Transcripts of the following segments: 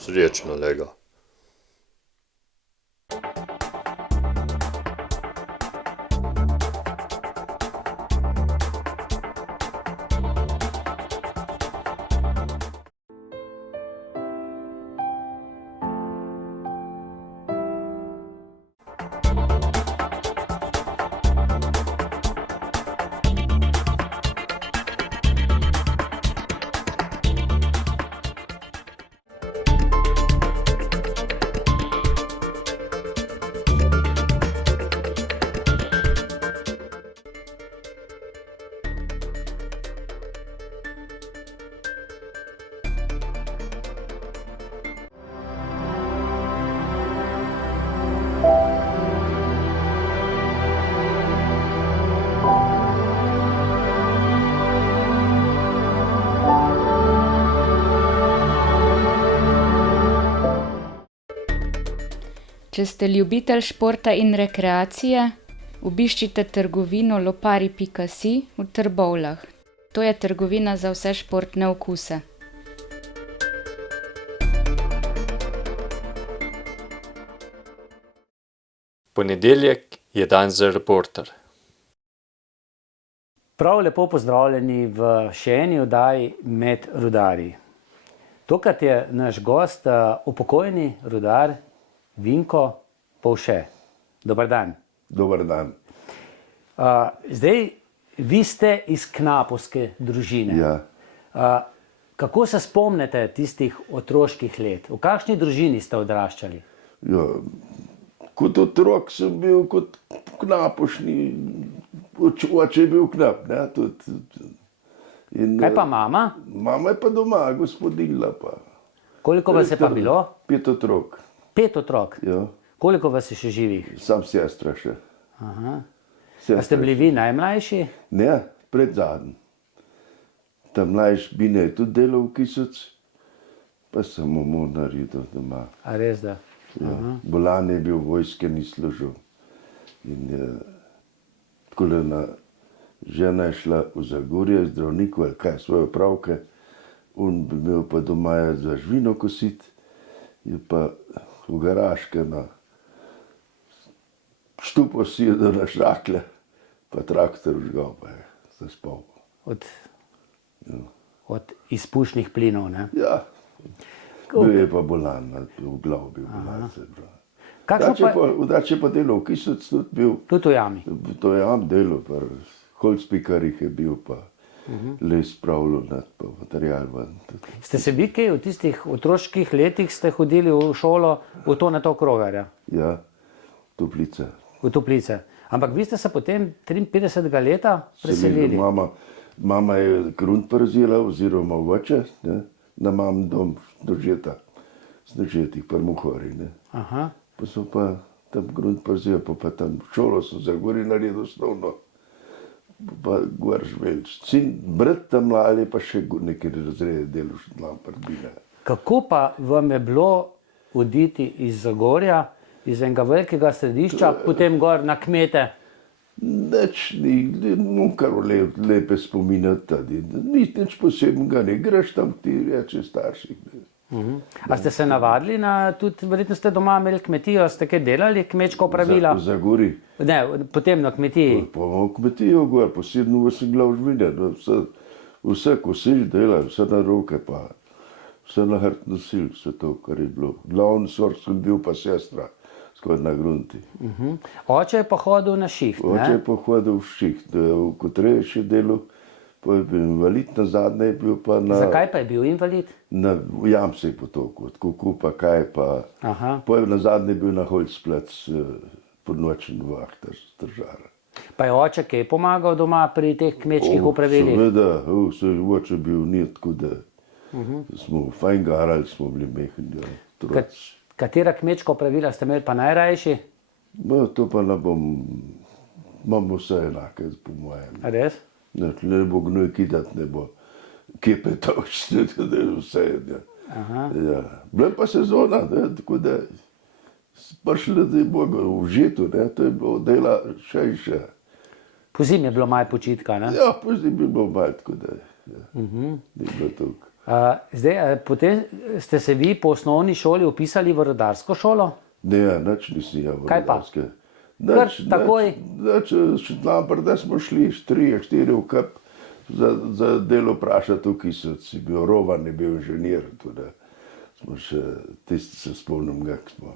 Srečno, lega. Če ste ljubitelj športa in rekreacije, obiščite trgovino lopari.si v Trbovljah. To je trgovina za vse športne okuse. Ponedeljek je dan za reporter. Prav lepo pozdravljeni v še eni oddaji Med rudarji. Tokrat je naš gost upokojeni rudar Vinko Povše. Dobar dan. Dobar dan. Zdaj, vi ste iz knapovske družine. Ja. Kako se spomnite tistih otroških let? V kakšni družini ste odraščali? Ja, kot otrok sem bil kot knapošni, oče je bil knap. Ne, Kaj pa mama? Mama je pa doma, gospodinjla pa. Koliko vas je pa bilo? 5 otrok. 5 otrok? Ja. Koliko vas je še živih? Sam sestra še. Aha. Sestra A ste bili vi najmlajši? Ne, predzadnji. Ta mlajši Bine je tudi delal v Kisec, pa sem mu naredil doma. A res da? Ja. Bolan je bil v vojske, ni služil. In tako žena je šla v Zagorje, zdravniku ali kaj, svoje opravke. On bi imel pa doma za živino kositi, je pa v garažke na štupo sedel na šrakle, pa traktor vžgal, pa je zaspal. Od izpušnih plinov, ne? Ja, bil je pa bolan, v glavu bil bolan. Drugače pa delal v Kisec tudi bil. Tudi v jami? To je jam delal, pa holcpikarjih je bil, pa les spravljal nad, pa material ven. Ste se vi kaj v tistih otroških letih ste hodili v šolo v to na to Krogarja? Ja, Toplice. V Toplice. Ampak vi ste se potem 53. leta preselili? Mama je grunt prevzela, oziroma oče, na mamin dom Snežetih pri Muhori. Aha. Pa so pa tam grunt prevzela, pa tam šolo so za Gori naredil osnovno. Pa gor živel. Sin brat tam ali pa še nekaj razrede delal še tam prdine. Kako pa vam je bilo oditi iz Zagorja, iz enega velikega središča, potem gor na kmete? Nič ni, kar lepe spominati. Nič posebnega, ne greš tam, ti reče starših. A ste se navadili na, tudi verjetno ste doma imeli kmetijo, ste kaj delali, kmečko opravila? V Zagori. Ne, potem na kmetiji. Pa v kmetijo gor, posebno v glav živine. Vse kosil dela, vse na roke pa, vse na hrt nosil, vse to, kar je bilo. Glavni sort sem bil pa sestra, skoraj na grunti. Oče je pa hodil na šiht, ne? Oče je pa hodil v šiht, v Kotreji še delal, pa je bil invalid, na zadnje je bil pa na... Zakaj pa je bil invalid? V jam se je potokal, tako pa kaj pa... Pa je na zadnje bil na Holcplac podnočen vahtar stržara. Pa je oče kaj pomagal doma pri teh kmečkih opravilih? Seveda, oče bil ni tako, da smo fajn garali, smo bili mehni. Katera kmečka opravila ste imeli pa najrajši? To pa ne bom... Imamo vse enake, po mojem. A res? Ne bo gnoj kidati, ne bo kepe točne, da je vse. Bila pa sezona, tako da prišli, da je Boga v žitu, to je bilo dela še in še. Po zimi je bilo malo počitka, ne? Ja, po zimi je bilo malo, tako da ni bilo toliko. Potem ste se vi po osnovni šoli upisali v rudarsko šolo? Ne, nič nisi ja, v Kaj pa? rudarske. Kar takoj? Da smo šli 3-4 v kap za delo vprašati v Kisec. Si bil rovan, je bil inženir. Tudi. Smo še, tisti se spomnim, kako smo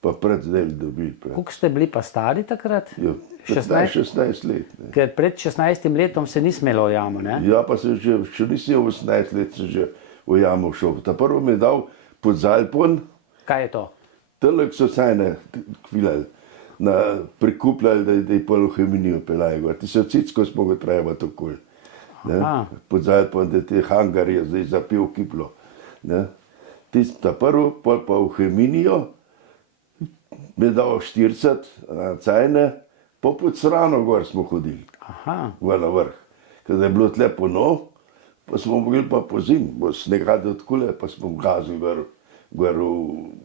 pa preddel dobili. Koliko ste bili pa stari takrat? Ja, 16 let. Ne. Ker pred 16 letom se ni smelo v jamo, ne? Ja, pa sem že, če nisi 18 let, sem že v jamo šel. Ta prvo mi je dal pod Zalpon, Kaj je to? telek so sajne kvilali, prikupljali, da je pol v Heminijo pelaj gor. Ti so cicko smo ga treba takoj. Pod Zalpon, da te hangar je zdaj zapil kiplo. Ne. Ta prvo, pol pa v Heminijo, mi je dal 40 cajne, po pod Srano gor smo hodili. Aha. Gor na vrh. Kada je bilo tle pono, pa smo mogli pa po zim, bo snegade odkule, pa smo gazili gor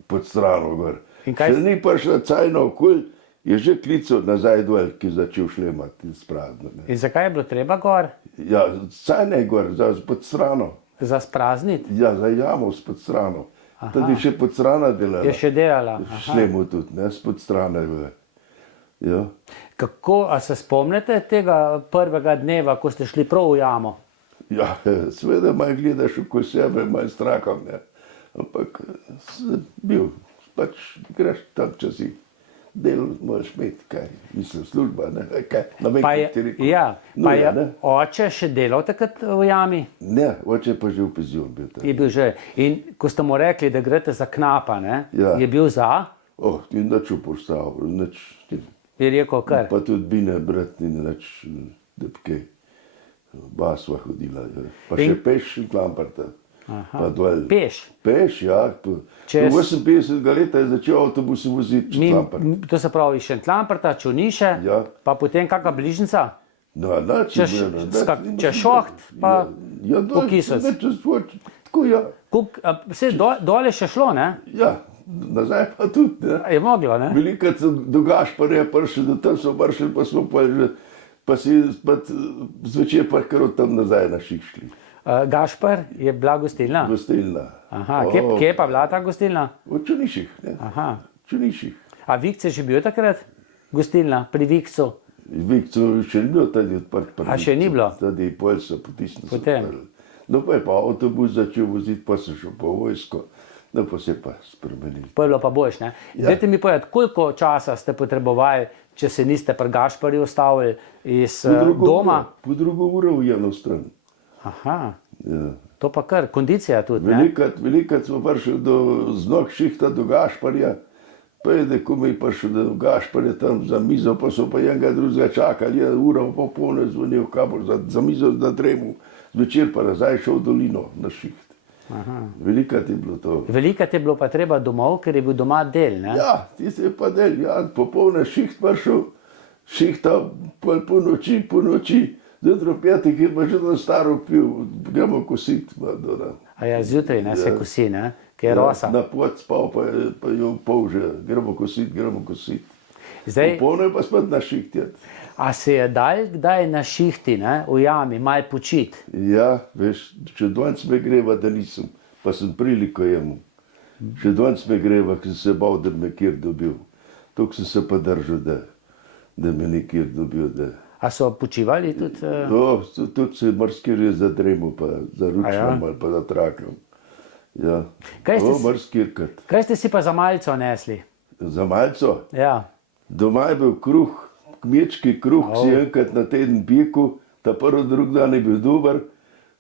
pod Strano gor. Še ni prišla cajna okul, je že klical nazaj dol, ki je začel šlemati sprazno. In zakaj je bilo treba gor? Ja, cajna je gor, pod Strano. Za sprazniti? Ja, za jamo pod Strano. Tudi še pod Strana delala. Je še delala? Šlemo tudi, ne, pod Strana je bila. Ja. Kako, a se spomnite tega prvega dneva, ko ste šli prav v jamo? Ja, seveda malo gledaš oko sebe, malo strahom, ne. Ampak bil, pač greš tam, če si delo, moraš imeti, kaj, mislim, služba, ne, kaj, na vek, ti rekel. Ja, pa je ne? oče še delal takrat v jami? Ne, oče pa že v penzion bil tam. Je bil že. In ko ste mu rekli, da greste za knapa, ne? Ja. Je bil za? Ti nič upostavil, nič. Je rekel kar? Pa tudi bine, brat, ni nič, debke. Basva hodila, ja. Pa še peš in klamparta. Pa dol. Peš? Peš, ja. Po 58 leta je začel avtobus voziti Šentlamparta. To se pravi Šentlamparta, Čuniše, Ja. pa potem kakšna bližnjica? No, nič je bilo. Čez Šoht, pa v Kisec. Tako, ja. Vse dol je še šlo, ne? Ja, nazaj pa tudi, ne. Je moglo, ne? Velikrat so do Gašparja prišli, do tam so prišli, pa smo pa že, pa si zvečer pa kar od tam nazaj na Ših šli. Gašpar je bila gostilna? Gostilna. Aha, kje je pa bila ta gostilna? V Čuniših, ne. Aha. Čuniših. A Vikce že bil takrat? Gostilna pri Vikcu? Vikcu še ni bilo tady odprt. A še ni bilo? Tady pol so potisnili. Potem? No pa je pa avtobus začel voziti, pa so šel po vojsko. No pa se pa spremenili. Pa je bilo pa boljš, ne? Ja. Dajte mi povedati, koliko časa ste potrebovali, če se niste pri Gašparju ustavili iz doma? Po drugo uro v eno stran. Aha, Ja. to pa kar, kondicija tudi, ne? Velikrat smo prišli z nog Šihta do Gašparja, pa je komaj prišel do Gašparja tam za mizo, pa so pa enega drugega čakali, ura pa polno zvonil kabor za mizo na tremu, zvečer pa nazaj šel v dolino na Šiht. Velikrat je bilo to. Velikrat je bilo pa treba domov, ker je bil doma del, ne? Ja, ti se je pa del, ja, popolne Šiht prišel, Šihta po noči, zjutraj 5 je pa že tam staro pil, gremo kositi. A ja, zjutraj ne, se kosi, ne? Ker je rosa. Na pot spal, pa je v pol že, gremo kositi. Zdaj, Popolno je pa spet na Šiht. a se je dal kdaj na Šihti, ne, v jami, malo počiti? Ja, veš, če danes me greva, da nisem, pa sem priliko jemu. Še danes me greva, ker sem se bal, da me kjer dobil. Tok sem se pa držal, da me nekjer dobil. A so počivali tudi? Tudi se marsikjer je zadremil, pa za ručnom ali pa za trakom. Ja, marsikjerkrat. Kaj ste si pa za malco nesli? Za malco? Ja. Doma je bil kruh, kmečki kruh, si enkrat na teden pekel, ta prvi drug dan je bil dober,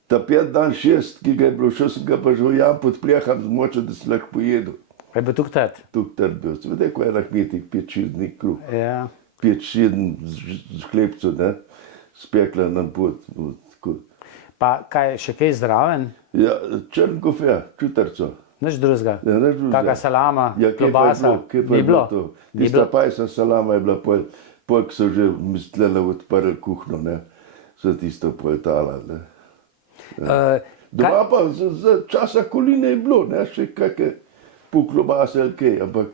ta 5 dan 6, ki ga je bilo, šel sem ga pa že v jam pod pleham zmočil, da si lahko pojedel. Je bil tukaj tad? Tukaj tad bil, seveda, ko je na kmetih 5-6 dni kruh. Ja. 5-7 z hlebcev, ne, spekla nam pot. Pa kaj, še kaj zraven? Ja, črn kofe, čutarco. Nič drugega? Ja, nič drugega. Kaka salama, Ja, klobasa? Ni bilo to. Tista pajsa salama je bila pol, ko so že mislili odprli kuhno, ne, so tisto pojetala, ne. Doma pa za časa koline je bilo, ne, še kakšne pol klobase ali kaj, ampak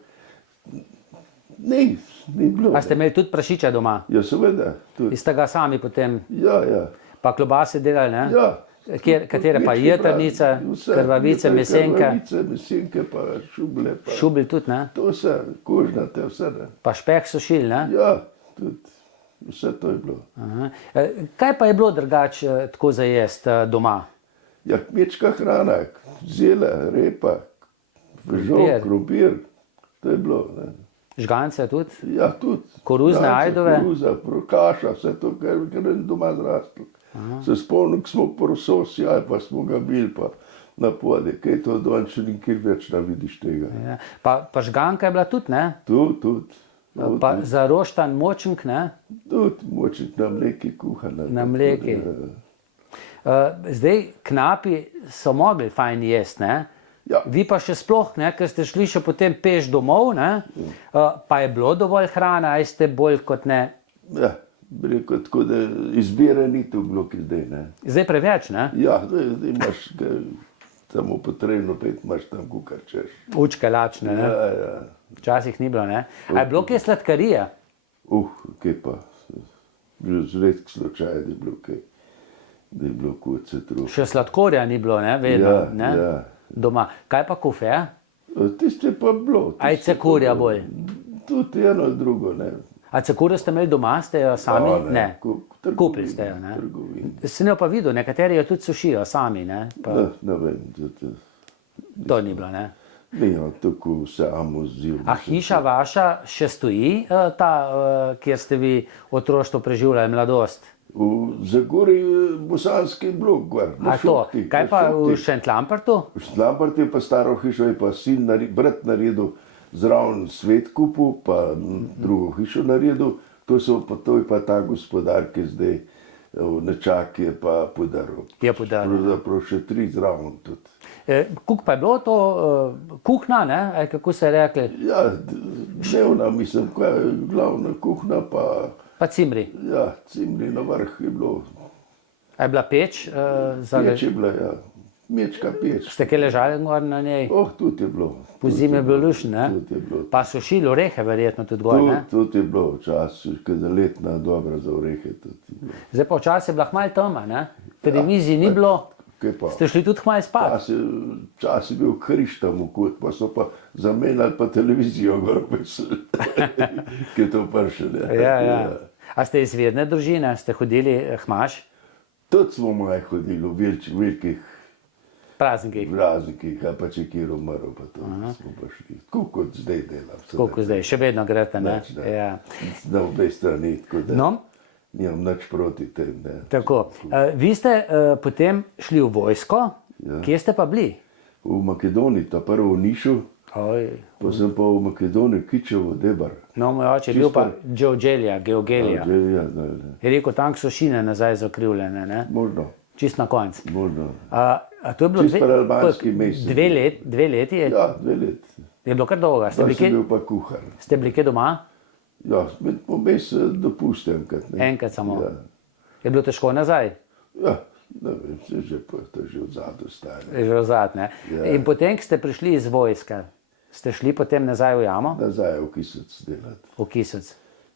ni bilo. A ste imeli tudi prašiča doma? Ja, seveda. Tudi. In ste ga sami potem, Ja. pa klobase delali, ne? Ja, Katere pa jetrnica, krvavice, mesenke, Krvavice, mesenke, pa šuble. Pa. šubelj tudi, ne? To vse, kožnate, vse. Ne? Pa špeh sušil, ne? Ja, tudi. Vse to je bilo. Aha. Kaj pa je bilo drugače tako za jesti doma? Ja, kmečka hrana, zele, repa, Krompir. krompir, to je bilo. Ne? Žgance tudi? Ja, tudi. Koruzne, Žgance, ajdove? Koruza, kaša, vse to, kar je doma zrastlo. Se spomnim, ko smo prosos, ja, pa smo ga bili pa na pode. Kaj to danes še nikjer več ne vidiš tega. Ja. Pa žganka je bila tudi, ne? Tudi. Pa za roštan močnik, ne? Tudi močnik na mleki kuhana. Na mleki. Zdaj, knapi so mogli fajn jesti, ne? Ja. Vi pa še sploh, ne? Ker ste šli še potem peš domov, ne? Pa je bilo dovolj hrane, a ste bolj kot ne? Ja, bi rekel, tako da izbire ni tu bilo, ki zdaj, ne. Zdaj preveč, ne? Ja, zdaj imaš samo potrebno pet, imaš tam kukar češ. Učke lačne, ne? Ja. Včasih ni bilo, ne? A je bilo kje sladkarija? Kaj pa. Bil zredk slučaj, da je bilo kaj. Da je bilo kuce trup. Še sladkorja ni bilo, ne? Vedno, Ja, ne? ja. Doma. Kaj pa kofe? Tiste pa bilo. A je cekurja bolj? Tudi eno drugo, ne. A cekurjo ste imeli doma, ste jo sami? Ne. Kupili ste jo, ne? Trgovini. Sem jo pa videl, nekateri jo tudi sušijo sami, ne? Pa Ne vem, tudi. to ni bilo, ne? Nimam tako samo ziv. A hiša vaša še stoji, ta, kjer ste vi otroštvo preživljali, mladost? V Zagori bosanski blok, gor. A to, kaj pa v Šentlampertu? V Šentlampertu je pa staro hišo, je pa sin, brat naredil, zraven svet kupil, pa drugo hišo naredil. To je pa ta gospodar, ki zdaj v Nečak je pa podaril. Je podaril. Pravzaprav še 3 zraven tudi. Koliko pa je bilo to kuhna, ne? Kako se je rekli? Ja, dnevna, mislim, kaj je glavna kuhna, pa Pa cimri. ja, cimri na vrh je bilo. A je bila peč? Peč je bila, ja. Mečka peč. Ste kaj ležali gor na njej? Tudi je bilo. Po zimi je bilo lušno, ne? Tudi je bilo. Pa sušili orehe verjetno tudi gor, ne? Tudi je bilo včasih, kad je letna dobra za orehe. Tudi je bilo. Zdaj pa včasih je bila hmal tema, ne? Televiziji ni bilo, Kaj pa? ste šli tudi hmal spat. Čas je bil križ tam v kot, pa so pa zamenjali pa televizijo gor, ki je to prše. Ja. A ste iz vedne družine, ste hodili hmaš? Tudi smo maj hodili v velikih Praznikih, praznikih, a pa če kjer umrl, pa to smo pa šli. Tako kot zdaj delam. koliko zdaj, še vedno greste, ne? Nič, ne. Ja. Na obe strani, tako da No, nimam nič proti tem. Ne. tako. Vi ste potem šli v vojsko, kje ste pa bili? V Makedoniji, ta prvo v Nišu, Oj. pa sem pa v Makedoniji Kičevo, Debar. No, moj oče je bil pa Geogelija. Ja, Je rekel, tam so šine nazaj zakrivljene, ne? možno, Čist na konc. možno. A to je bilo Čisto albanski mesec. 2 leti? Ja, 2 let. Je bilo kar dolgo. Ste Pa bili sem kje, bil pa kuhar. ste bili kje doma? Ja, vmes dopuste enkrat. Ne. Enkrat samo. Ja, Je bilo težko nazaj? ja ne vem, se že pa to že od zadu stane. Je že vzad, ne? Ja. In potem, ko ste prišli iz vojske, ste šli potem nazaj v jamo, Nazaj v Kisec delati. v Kisec.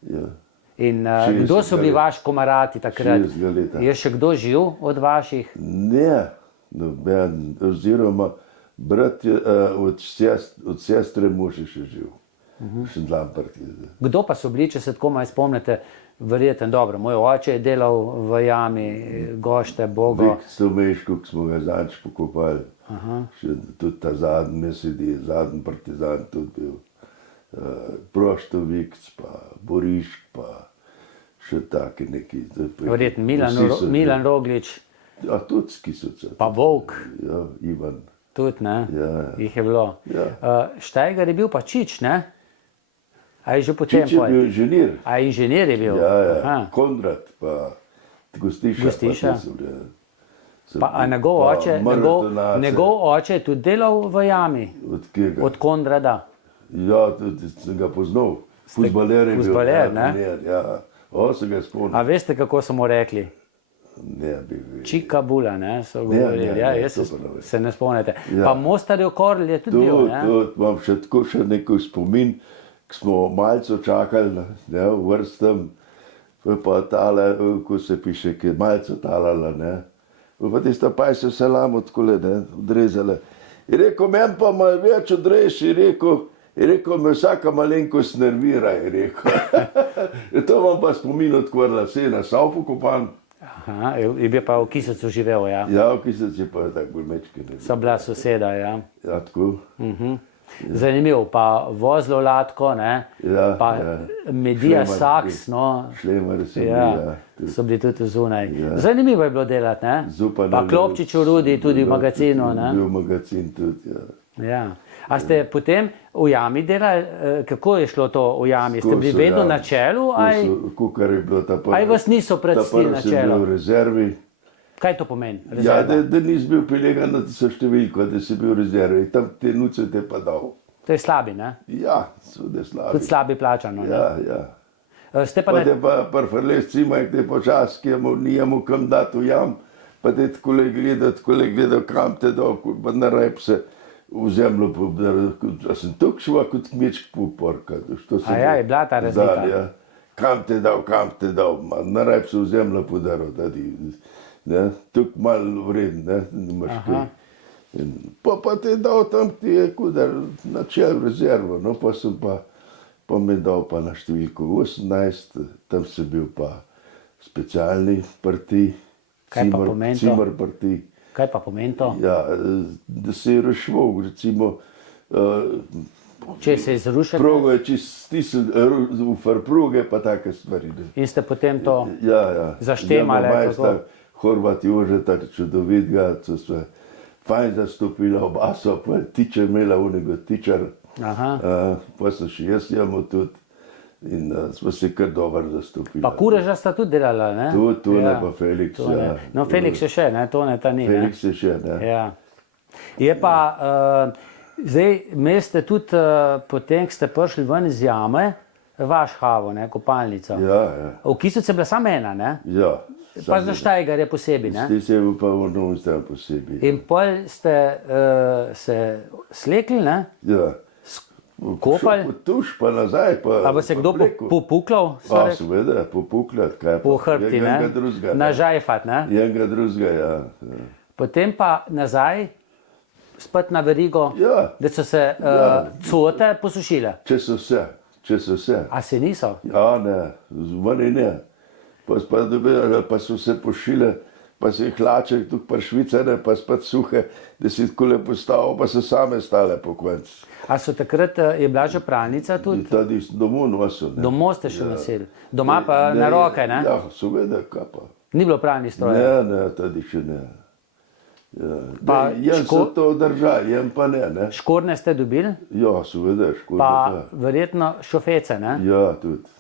Ja. In 60 kdo so bili let. vaši komarati takrat? 60 leta. Je še kdo živ od vaših? Ne, noben, oziroma brat je, od sestre mož je še živ. Še Lampert je zdaj. Kdo pa so bili, če se tako malo spomnite, verjetno dobro. Moj oče je delal v jami, gošte, Bogo. Viktor Meško, ki smo ga zadnjič pokopali, še tudi ta zadnji mesedi, zadnji partizan tudi bil. Proštovik, pa Borišk, pa še take neki. Verjetno Vsi so že- Milan Roglič, Ja, tudi s Kisovca. pa Volk, Ja, Ivan. tudi, ne? Ja. Jih je bilo. Ja. Štajgar je bil pa Čič, ne? A je že potem Čič je pol? bil inženir. A inženir je bil? Ja, ja. Aha. Konrad, pa Gostiša. Gostiša. Pa, tisto, ja. Pa, a njegov Pa oče, Mrtonace. njegov oče je tudi delal v jami, Od kjega? od Konrada. Ja, tudi sem ga poznal. Fuzbaler je bil. fuzbaler, ja, ne? trener, Ja, se ga spomnim. A veste, kako so mu rekli? Ne, bi vedel. Čikabula, ne, so govorili. ne, Ja, ne, jaz to se, pa ne vem. se ne spomnite. Ja. Pa Mostarjev Korl je tudi bil, ne? To imam še neko spomin, ko smo malce čakali, ne, v vrstem, pa tale, ko se piše, ki je malce talala, ne, Pa tista pajsa salamo takole, ne, odrezala. Je rekel, meni pa malo več odreš, je rekel, me vsaka malenkost nervira, je rekel. To vam pa spominja tako lase na Savpu kopan. Aha, je bil pa v Kisocu živel, ja. Ja, v Kisoc je pa tako bolj mečke. So bila soseda, ja. Ja, tako. Zanimivo, pa vozilo latko, ne, Ja, pa ja. Medija Šlemar, Saks, no. Šlemar so bili, Ja, ja. so bili tudi zunaj. Ja. Zanimivo je bilo delati, ne? Zupan Pa je bil- Klopčič v Rudi, tudi v magazinu, ne? Bil magazin tudi, ja. Ja. A ste potem v jami delali, kako je šlo to v jami? Ste bili Tako so, vedno ja. na čelu, aj Kukar je bilo ta prvi. Aj vas niso predstili na Ta prvi sem čelo? bil v rezervi. kaj to pomeni? Ja, Rezerva? da nisi bil prilegan na tisto številko, da si bil v rezervi. Tam te nuce te pa dal. To je slabi, ne? Ja, seveda slabi. Tudi slabi plačano, ne? Ja, ja. Ste pa Pa na... te pa prfrleš cimaj, te počas, ki nijemo kam dati v jam, pa te takole gleda, kam te dal, pa na rep se v zemljo pobral. A sem tukaj šla kot kmečk poporka. A ja, je bila ta razlika. Ja. Kam te dal, na rep se v zemljo podaril, tukaj malo vreden, ne, nimaš kaj. Pa te je dal tam, ti je kudar načel rezervo, no pa me dal pa na številko 18, tam sem bil pa specialni partij, Kaj pa pomeni to? cimer partij. Kaj pa pomeni to? Ja, da se je rešval, recimo, Če se izrušite progo je čist stisnil, ufar proge pa take stvari. Ne. in ste potem to... Ja. Zaštemale, Majstor, kako? Horvat Jožeta, čudovitega, so se fajn zastopila, oba so pa tiče imela unega tičar, pa so še jaz imel tudi in smo se kar dobro zastopili. Pa Kureža sta tudi delala, ne? Tone pa Felix, Tone. ja. No, Felix je še, ne? Tone ta ni, ne? Felix je še, ne. Ja. Je pa, zdaj, imeli ste tudi, potem, ko ste prišli ven iz jame, vaš havo, ne, kopalnico. Ja. V Kisoc je bila samo ena, ne? Ja. Pa za Štajgar je posebej, ne? Ti se je pa v novem stavil posebej. In pol ste se slekli, ne? Ja. Kopali? Tuš pa nazaj, pa... A vas je kdo popuklal? Pa seveda, popukljati, kaj pa. Po hrbti, ne? Enega drugega, Na žajfat, ne? Enega drugega, ja. Potem pa nazaj, spet na verigo, Ja. da so se cote posušile. Če so vse. A se niso? Ja, ne, zvani ne. Pa so se pošile, pa se jih hlače tukaj pa švicane, pa spet suhe, da si takole postavil, pa so same stale po koncu. A so takrat, je bila že pralnica tudi? Tudi domov nosil. Domov ste še nosili? Doma pa na roke, ne? Ja, seveda, kaj pa. Ni bilo pralnih strojev? Ne, tudi še ne. Ja. Pa Jem se to držal, jem pa ne. Škorne ste dobili? Ja, seveda, škorne. Pa verjetno šofece, ne? Ja,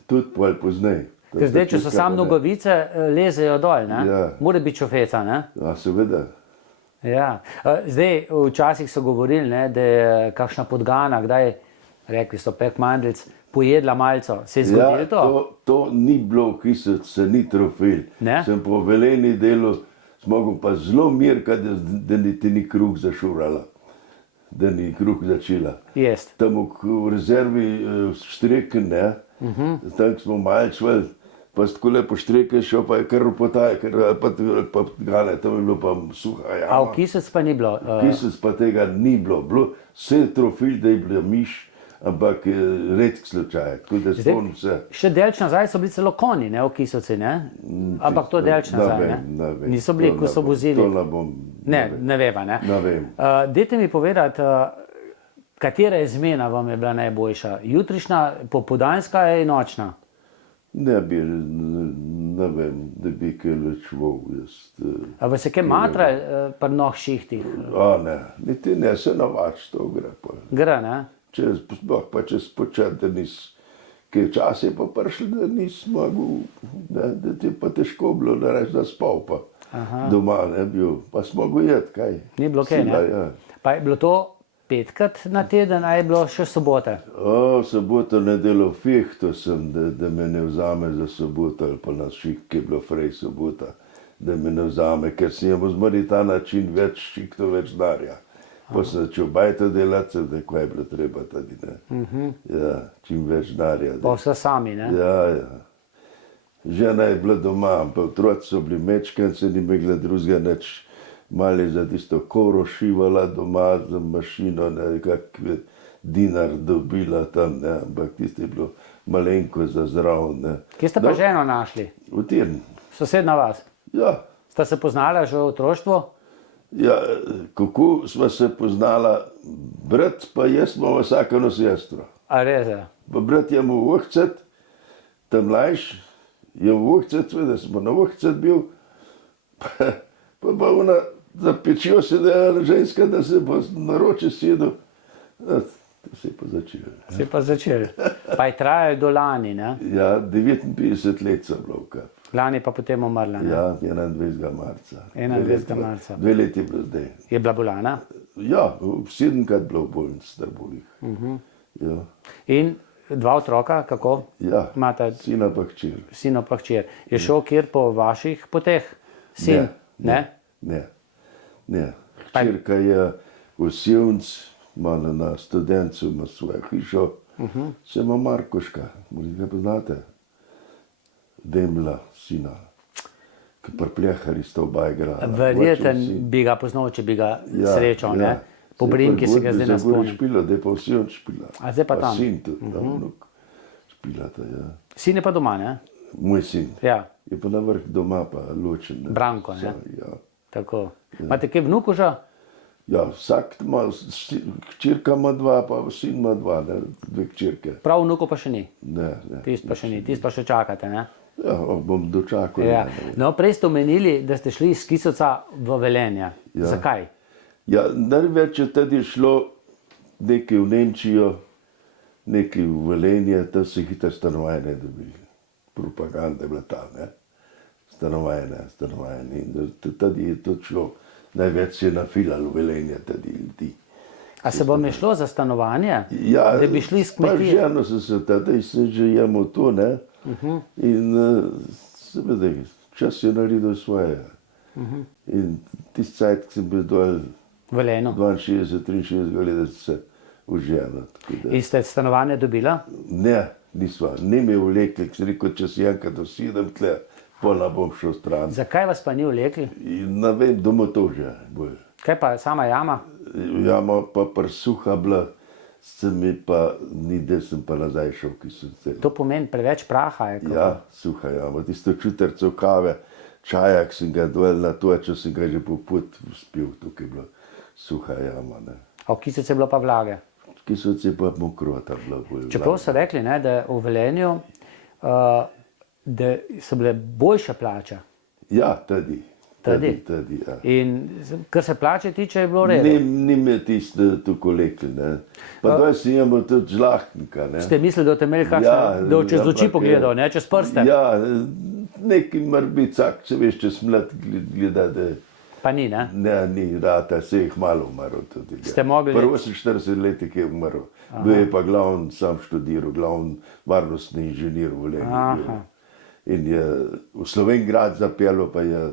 tudi pol poznej. Ker zdaj, če so samo nogavice, lezejo dol, ne? Ja. Mora biti šofeca, ne? Ja, seveda. Ja. Zdaj, včasih so govorili, ne, da je kakšna podgana, kdaj, rekli so Pek Mandlc, pojedla malco. Se je zgodilo to? To ni bilo, ki se ni trofil. Ne? Sem po veleni delu, smogel pa zelo mirka, da ti ni kruh zašurala. Da ni kruh začela. Jest. Tam v rezervi štreken, ne? Tam smo malčvali, pa tako lepo štreke šel, pa je kar upotaj, pa gane, tam je bilo pa suha jama. A v Kisoc pa ni bilo? Kisoc pa tega ni bilo. Vse trofil, da je bila miš, ampak redk slučaj, tako da spomnim se. Še delč nazaj so bili celo konji, ne, v Kisoci, ne? Ampak to delč nazaj, ne? Niso bili, ko so vozili? To ne bom. Ne veva, ne? Ne vem. Dajte mi povedati, katera izmena vam je bila najboljša? Jutrišnja, popoldanska in nočna? Ne vem, da bi kaj lečval. A vas je kaj matral pri mnoh šihtih? A ne, niti ne se navač, to gre pa. Gre, ne? Sploh pa čez počet, da kaj čas je pa prišel, da nisi mogel, da ti je pa težko bilo, da reč, da spal pa. Doma ne bil, pa smo mogel jeti, kaj. Ni bilo kaj, ne? Ja. Pa je bilo to petkrat na teden, a je bilo še sobote? Soboto, nedelo fihto sem, da me ne vzame za soboto, ali pa na šik, ki je bilo frej sobota, da me ne vzame, ker si jemo zmeri ta način več šiktov, več darja. Pa sem začel bajto delati, da kaj je bilo treba tudi, ne. Ja, čim več darja. Pa vse sami, ne? Ja. Žena je bila doma, ampak otroci so bili mečkanci, ni imela drugega nič. malo je za tisto koro šivala doma za mašino, ne, kak dinar dobila tam, ne, ampak tisto je bilo malenko za zraven, ne. Kje ste pa ženo našli? V Tirn. Sosedna vas? Ja, Sta se poznala že v otroštvu? ja, kako sva se poznala, brat pa jaz smo vsakano sestro. A res je? Pa brat je mu vhcet, ta mlajš je vhcet, da smo na vhcet bil, pa ona za pečijo sedela ženska, da se bo naroče sedel. Ja, to se je pa začelo. Se pa začel. Pa je trajalo do lani, ne? Ja, 59 let sem bila v Kap. Lani pa potem umrla, ne? Ja, 21. marca. 21. marca. 2 leti je bilo zdaj. Je bila bolana? Ja, 7krat bila v bolnici v Trbovljah. Ja, In 2 otroka, kako? ja, Imata sina pa hčer. sino pa hčer. Je šel kjer po vaših poteh? Sin? Ne. Hčerka je v Sevnic, malo na Studencu, ima svojo hišo. Se ima Markoška, morda ga poznate. Demla, sina, ki prplehari sta oba igrala. Verjeten bi ga poznal, če bi ga srečal, ne? Po Brinki se ga zdaj ne spomnim. Špila, da je pa v Sevnic špila. A zdaj pa tam? Sin tudi, tam vnuk. Špilata, ja. Sin je pa doma, ne? Moj sin. Ja, Je pa na vrh doma, pa ločen. Ne. Branko, ne? Ja. Tako. Imate kaj vnuku že? Ja, vsak ima, hčerka ima 2, pa sin ima 2, ne, 2 hčerke. Prav vnuku pa še ni. Ne. Tist pa še ni, tist pa še čakate, ne? Ja, bom dočakal. Ja. Ne. No, prej ste omenili, da ste šli iz Kisovca v Velenje. Ja. Zakaj? Ja, največ je tudi šlo nekaj v Nemčijo, nekaj v Velenje, tam se hitro stanovanje dobili. Propaganda je bila ta, ne. Stanovanje. In tudi je to šlo. Največ se je nafilalo v Velenje tudi ljudi. A se vam je šlo za stanovanje? Ja, Da bi šli s pa kmetije? ženo sem se tada in se že jemo to, ne. In seveda, čas je naredil svoje. In tisti cajt, ki sem bil dol Velenju. 62-63 let, da sem se oženil. In ste stanovanje dobila? Ne, nisva, ne me vlekli, ker sem rekel, če si enkrat dosedem tle, pola bom šel stran. Zakaj vas pa ni vlekli? In ne vem, doma to že bolj. Kaj pa sama jama? Jama pa prsuha bila, se mi pa ni, da sem pa nazaj šel, ki so cel. To pomeni preveč praha. Je, kako? Ja, suha jama, tisto čutercev kave, čaja, ki sem ga dol na to, če sem ga že po pot uspel, tukaj je bila suha jama, ne. A v Kisovcu je bilo pa vlage. Ki so se pa mokrota bila bolj. Čeprav so rekli, ne, da v Velenju da so bile boljše plače. Ja, tudi. Ja. In kar se plače tiče, je bilo redo. Ni me tisto tako lekli, ne. Pa doj si imamo tudi žlahtnika, ne. Ste mislili, da ste imeli kakšne, da bo čez oči pogledal, ne, čez prste? Ja, nekaj mora biti vsak, če veš, če smlet gleda, da Pa ni, ne? ne, ni rata, se jih malo umrl tudi. Ste mogli- Prvo 48 let je umrl. Bil je pa glavn sam študiral, glavn varnostni inženir v Velenju. In je v Slovenjgrad zapeljal, pa je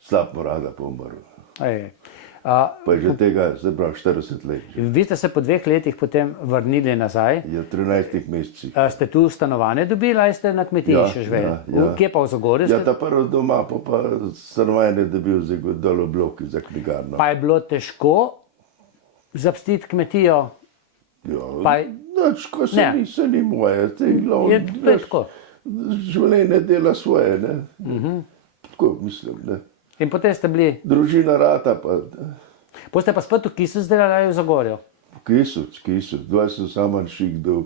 slab morada pa umrl. Ej. Pa je že tega, se pravi, 40 let. Vi ste se po 2 letih potem vrnili nazaj. Je v 13 mesecih. Ste tu stanovanje dobili ali ste na kmetiji še živeli? Kje pa v Zagorju? Ja, ta prvo doma, pa stanovanje dobil dol v bloki za knjigarno. Pa je bilo težko zapustiti kmetijo? Ja, pa- ko se Ne. ni moje, te Je glavne. težko. Življenje dela svoje, ne. Tako mislim, ne. In potem ste bili, Družina rata pa. potem ste pa spet v Kisovcu delali ali v Zagorju? Kisuc. Dva sem sama šikdal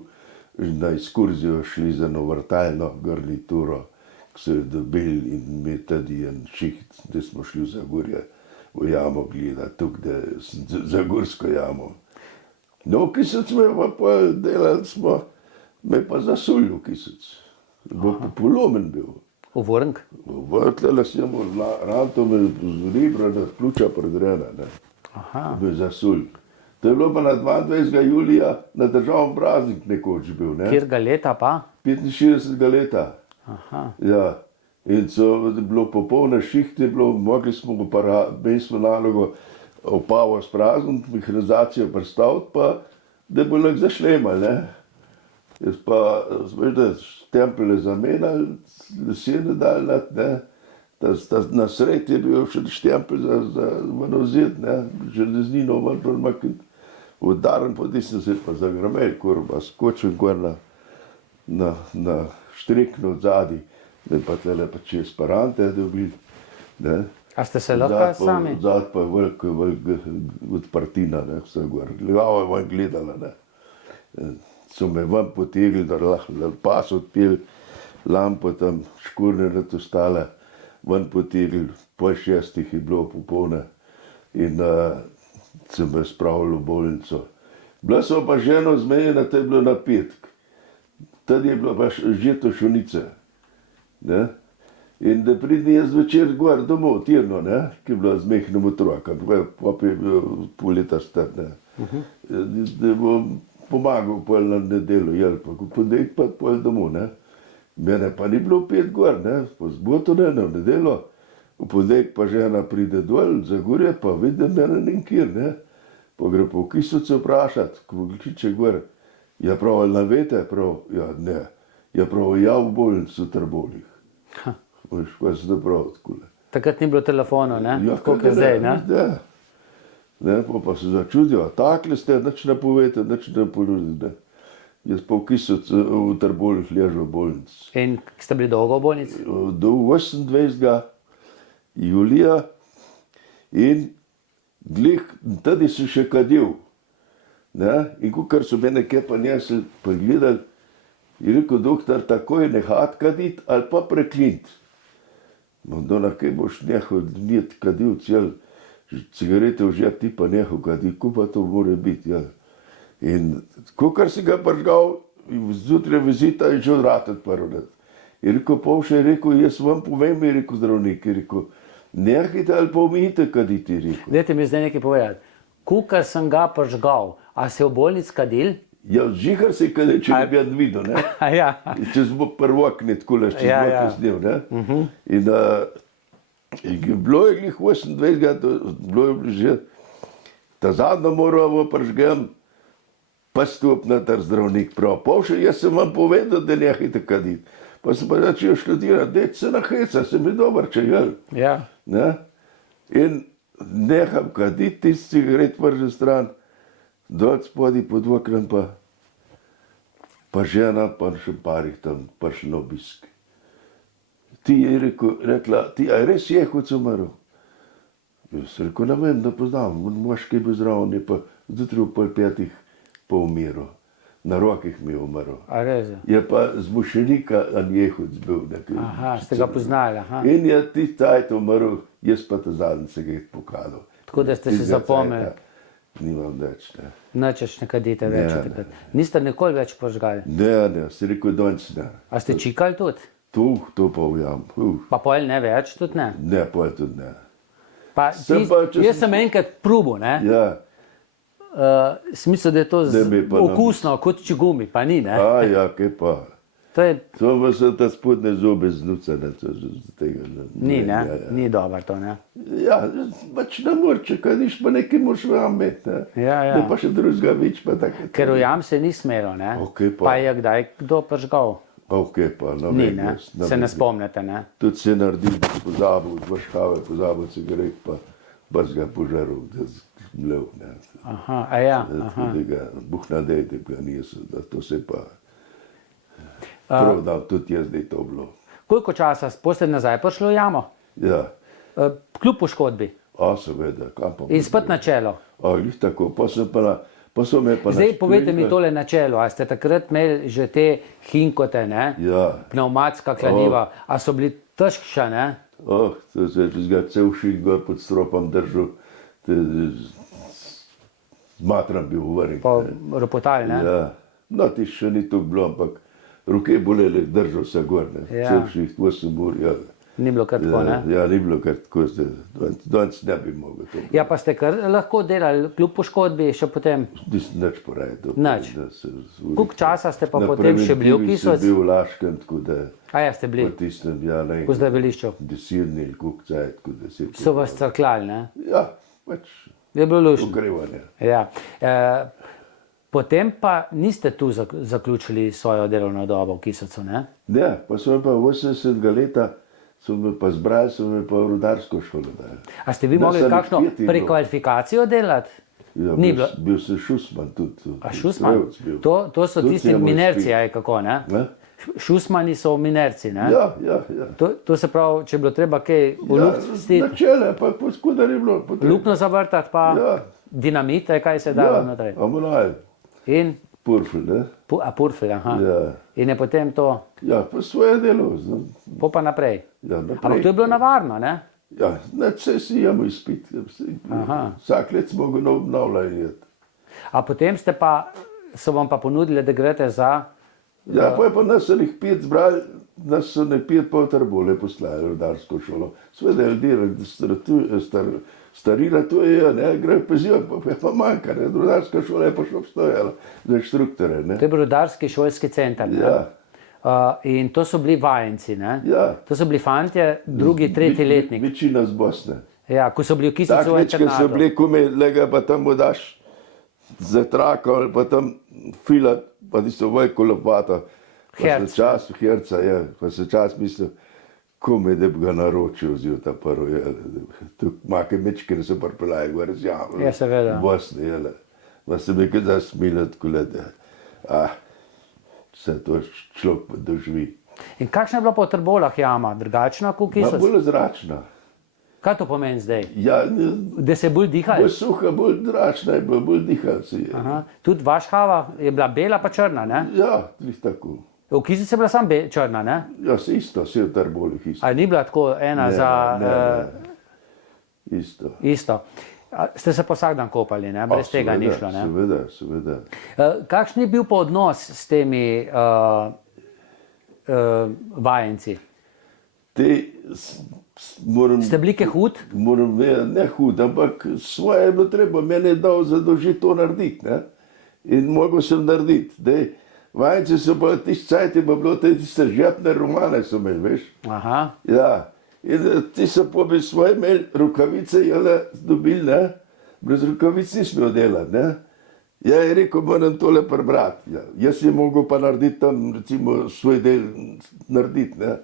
na ekskurzijo, šli za eno vrtalno garnituro, ki so jo dobili in mi tudi en šiht, da smo šli v Zagorje, v jamo gledati, tukaj, Zagorsko jamo. No, v Kisuc me pa delali smo, me pa zasulili v Kisuc. Bo polomen bil. V Vrnk? Vrtlela sem ranto me z ribra na pljuča predrena, ne. Aha. Bil zasulj. To je bilo pa na 22. julija na državnem praznik nekoč bil, ne. Kjer ga leta pa? 65. leta. Aha. Ja. In so bilo popolne šihte, mogli smo imeli smo nalogo opavo sprazniti, mehanizacijo predstaviti, pa da bo lahko zašlemal, ne. Jaz pa, veš, da štempele zamenjali, lesene dali, ne, Na sred je bil še štempelj za vanozid, železnino ven premakniti. Udaren po desni se pa zagrmel, kurba, skočil gor na štrekno od zadaj, da pa tlele pa čez parante dobili. A ste se lahko sami? Zad pa velika odprtina, vse gor. Glava je ven gledala, So me ven potegli, da lahko pas odpel, lampo tam škurne ostale, ven potegli, 5:30 je bilo popolne in sem me spravil v bolnico. Bila so pa ženo zmejena, to je bilo na petek. Tad je bilo pa žeto šunice. In da pridem jaz večer gor domov, tirno, ki je bila z mehnim otrokom, pop je bil pol leta star, da bom pomagal pol na nedeljo, jel pa, ko podek pa pol domov, Mene pa ni bilo pet gor, po zbotu v nedeljo, v podek pa žena pride dol, Zagorje, pa vidim mene nikjer, Pa gre po Kisovce vprašati, ko kliče gor, ja prav, ali navete, prav, ja ne, ja prav, ja v bolnicu v Trbovljah. Veš, kaj se to prav odkule. Takrat ni bilo telefona, Ja, koliko je zdaj, Pa se začudijo, takle ste, nič ne povete, nič ne ponudite. Jaz pa v Kisovce v Trbovljah ležal v bolnici. In ste bili dolgo v bolnici? Do 28. julija in glih, tudi sem še kadil. In kukar so mene kaj pa nesli, pa gledali, je rekel, doktor, takoj nehat kadit ali pa preklint. No, na kaj boš nehal dnjet kadil cel, cigarete vžet, ti pa nehal kadit, ko pa to more biti, In kukar si ga pržgal, zjutraj vizita je že vrat odprl. Je rekel, Povše, je rekel, jaz vam povem, je rekel zdravnik, je rekel, nehajte ali pa umijte kaditi, je rekel. Dajte mi zdaj nekaj povedati. Kukar sem ga pržgal, a se je v bolnici kadil? Ja, žihar se je kadil, če ne bi jaz videl, Ja. Čez prvokne, takole, čez snil, In bilo je glih 28, bilo je že, ta zadnjo moral pržgem, pa stop na tar zdravnik prav. Povše, jaz sem vam povedal, da nehajte kaditi. Pa sem pa začel študirati, dec se naheca, sem je dober, če jel. Ja. In neham kaditi, tisti cigaret vrže stran, dol spodi pod oknem pa žena, pa še parih tam prišli na obisk. Ti je rekla, ti, a res je hoc umrl? Jaz rekel, ne vem, da poznam, moški je bil zraven, je pa zjutraj v 4:30 pa umiral. Na rokih mi je umrl. A res je? Je pa z Mošenika Anjehuc bil. Aha, ste ga poznali, aha. In je ti cajt umrl, jaz pa ta zadnji se ga je pokazal. Tako da ste se zapomnili. Nimam več, Nič ne kadite več. Takrat. Niste nikoli več požgali? Ne, si rekel, danes ne. A ste čikali tudi? To pa ujam. Pa pol ne več tudi ne? Ne, pol tudi ne. Pa, jaz sem enkrat probil, Ja. Smisel, da je to okusno, kot čigumi, pa ni, Ja, kaj pa. To je... To pa so ta spodne zobe znucene. Ni, ni dobro to, Ja, pač ne moreš, če kadiš, pa nekaj moraš vam imeti, Ja. Ne pa še drugega več, pa tako. Ker v jam se ni smelo, Pa je kdaj kdo pržgal? Pa, Ni, se ne spomnite, Tudi se je naredil, da si pozabil, vrškave, pozabil cigaret, pa bas ga požaril, da zmlev, Aha, a ja. Tudi ga, Bog nadej, da ga niso, da to se pa prav dal, tudi jaz, da je to bilo. Koliko časa ste nazaj prišli v jamo? Ja, Kljub poškodbi? seveda, kam pa. In spet na čelo? Glih tako, pa so me pa Zdaj povejte mi tole na čelo, a ste takrat imeli že te hinkote, Ja. Pneumatska kladiva, a so bili težkša, To se je ga cel šik gor pod stropom držal, zmatran bil vrnik. Pa ropotal, Ja, no, ti še ni to bilo, ampak roke bolele, držal se gor, Cel šik, 8 ur, Ni bilo kar tako, Ja, ni bilo kar tako, danes ne bi mogel to. Ja, pa ste kar lahko delali, kljub poškodbi še potem? Nisem nič porajal. Nič. Koliko časa ste pa potem še bili v Kisovcu? Sem bil v Laškem, tako da... A ja, ste bili? Po tistem, ne. Po zdravilišču? Desilni, koliko cajt, tako da se... So vas crkljali, Ja, pač... Je bilo luštno? Ogrevanje. Ja. Potem pa niste tu zaključili svojo delovno dobo v Kisovcu, Ne, pa sem pa 80 leta so me pa zbrali, so me pa v rudarsko šolo dali. A ste vi Da mogli sem kakšno pet je bilo. prekvalifikacijo delati? Ja, Ni bil sem Šusman tudi. A Šusman? Strelec bil. To so Tudi tisti je moj minerci, spit. aj kako, ne? Ne? Šusmani so minerci, ne? Ja. To se pravi, če je bilo treba kaj v luft spustiti, Načele, pa poskudar je bilo. potem. luknjo zavrtati, pa Ja. dinamit, kaj se da Ja, naprej. amonaj, In purfl, ne? purfel, aha. Ja. In je potem to, Ja, pa svoje delo. pa naprej. Ja, naprej. Ampak to je bilo navarno, ne? Ja, vse si imamo izpit. Aha. Vsak let smo ga obnavljali. A potem so vam pa ponudili, da greste za... Ja, pa je pa nas so jih 5 zbrali, nas so ne 5 pa v Trbole poslali v rudarsko šolo. Sveda je ljudi, starila to je, ne, gre pezijo, pa je pa manjka, ne, rudarska šola je pa še obstojala za inštruktore, ne. To je bil rudarski šolski center, ne? Ja. In to so bili vajenci, ne? Ja. To so bili fantje, drugi, tretji letnik. Večina z Bosne. Ja, ko so bili v Kisnicu Tak v večkrat so internatu. bili kome, lega pa tam mu daš za trako ali pa tam filat, pa ti so vojko lopato. Pa se Herc. čas, herca, ja, pa se čas mislil, kome da bi ga naročil vzel ta prvo, ja. Tu make mečke, da so pripeljali gor z jamo. Ja, seveda. V Bosni, ja. Pa se mi kaj zasmilil, tako da, se to človek doživi. In kakšna je bila po Trbolah jama? Drugačna kot Ma Kisnic? bolj zračna. Kaj to pomeni zdaj? Ja, Da se bolj diha? bolj suha, bolj zračna je bila, bolj dihal si je. Aha. Tudi vašhava je bila bela pa črna, ne? Ja, glih tako. V Kisnici je bila samo črna, ne? Ja, se isto, se v Trbolih isto. A ni bila tako ena za... Isto. Isto. Ste se pa vsak dan kopali, ne? Brez tega ni šlo, ne? Seveda. Kakšen je bil pa odnos s temi vajenci? Moram, Ste bili kaj hud? moram vedeti, ne hud, ampak svoje je bilo treba, meni je dal zadolžiti to narediti, ne? In mogel sem narediti. Dej, vajenci so pa tisti cajt, je pa bilo tiste žepne romane so imeli, veš? Aha. Ja, in ti so pa bi svoje imeli rokavice, jele, dobili, ne? Brez rokavic nismo delati, ne? Ja, je rekel, moram tole prebrati. Ja. Jaz je mogel pa narediti tam, recimo, svoj del narediti, ne?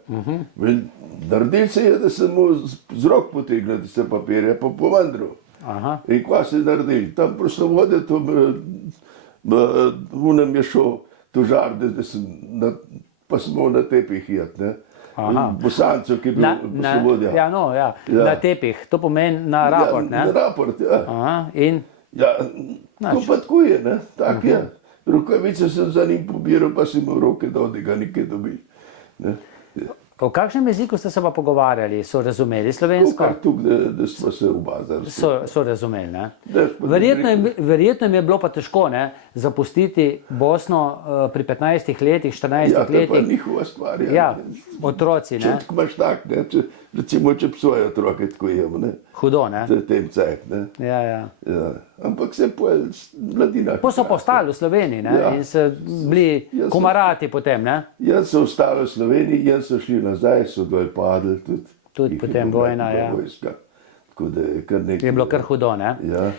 Naredil se je, da sem mu z rok potegnil tiste papirje, pa povandril. Aha. In kva se je naredil? Tam prostovode, to unem je šel tožar, da sem, pa smo na tepih jet, ne? Aha. Bosancev, ki je bil poslovodja. Ja, no, ja. Ja. Na tepih. To pomeni na raport, ne? Na raport, ja. Aha. In Ja, to pa tako je, ne? Tak je. Rokavice sem za njim pobiral, pa sem mu roke dal, da ga nikaj dobil. Ne? v kakšnem jeziku ste se pa pogovarjali? So razumeli slovensko? Kar tukaj, da smo se obazali. So razumeli, ne? Da, Verjetno jim je bilo pa težko, ne, zapustiti Bosno pri 15 letih, 14 Ja, to je pa letih. njihova stvar. Ja, otroci, Če ne? tako imaš tak, ne? Recimo, če psoje otroke, tako jemo, ne? Hudo, ne? V tem cajt, ne? Ja, ja. Ja. Ampak se pa mladina. Pa so pa ostali v Sloveniji, ne? Ja. In so bili Ja, so- komarati potem, ne? Jaz so ostali v Sloveniji, jaz so šli nazaj, so dol padli tudi. Tudi Jih je potem bila vojna, ja. vojska. Tako da je kar nekaj. Je bilo kar hudo, ne? Ja.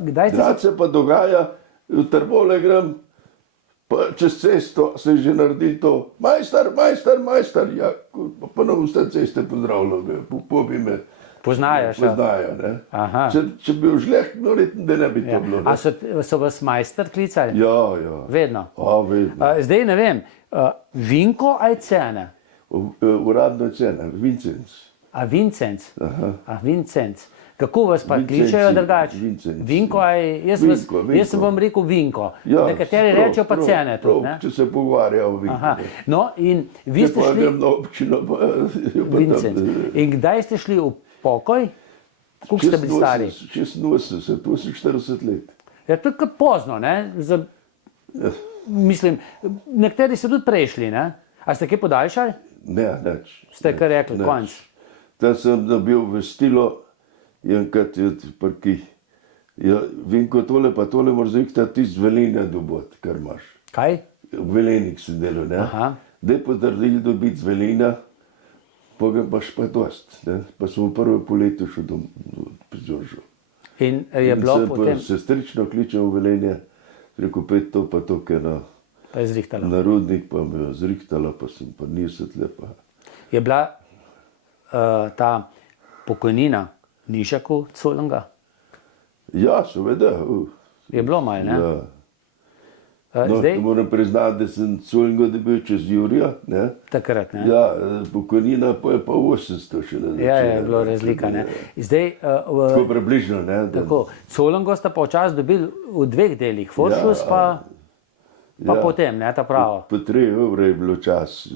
Kdaj ste se... Drugače se pa dogaja, v Trbole grem, pa čez cesto se je že naredil to. Majster, ja, pa na vse ceste pozdravljam, pobi me. Poznajo še? Poznajo, ne. Aha. Če bi bil žleht, da ne bi to bilo. A Ne. so vas majster klicali? Ja. Vedno? Vedno. Zdaj ne vem, Vinko ali Cene? Uradno cena, Vincenc. A Vincenc? Aha. A Vincenc. Kako vas pa Vincenci, kličejo drugače? Vincenci. Vinko ali jaz sem vam rekel Vinko. Nekateri rečejo pa Cene tudi, ne? Če se pogovarjajo o Vinku. Aha. No in vi Če ste pa šli... grem na občino, pa Vincenc. In kdaj ste šli v pokoj? Koliko ste bili stari? 86, 48 let. Ja, to je kar pozno, ne? Mislim, nekateri so tudi prešli, ne? A ste kaj podaljšali? Ne, nič. Ste kar rekli, nič. konc. Da sem dobil vestilo, enkrat je prki. Ja, Vinko, tole pa tole moraš zrihta ti z Velenja dobiti, kar imaš. Kaj? V Velenik sem delal, ne? Aha. Daj potrdili dobiti z Velenja, pa ga paš pa dost, ne? Pa sem v prvo poletju šel do Žoržo. In je bilo potem... Sestrično kličem v Velenje, rekel, pet to pa to, ker Pa je zrihtalo. na rudnik pa me je zrihtala, pa sem pa 20 let pa. Je bila ta pokojnina nižja kot Colonga? Ja, seveda. Je bilo malo, ne? Ja. No, Zdaj, moram priznati, da sem Colingo dobil čez Jurija. Ne? takrat, ne? Ja, pokojnina pa je pa 800 še ne. Ja, je bilo razlika, ne? Zdaj, Tako približno, ne. tako, Colongo sta pa včasih dobili v dveh delih, Foršus pa potem, ne, ta pravo. Po 3 evre je bilo čas,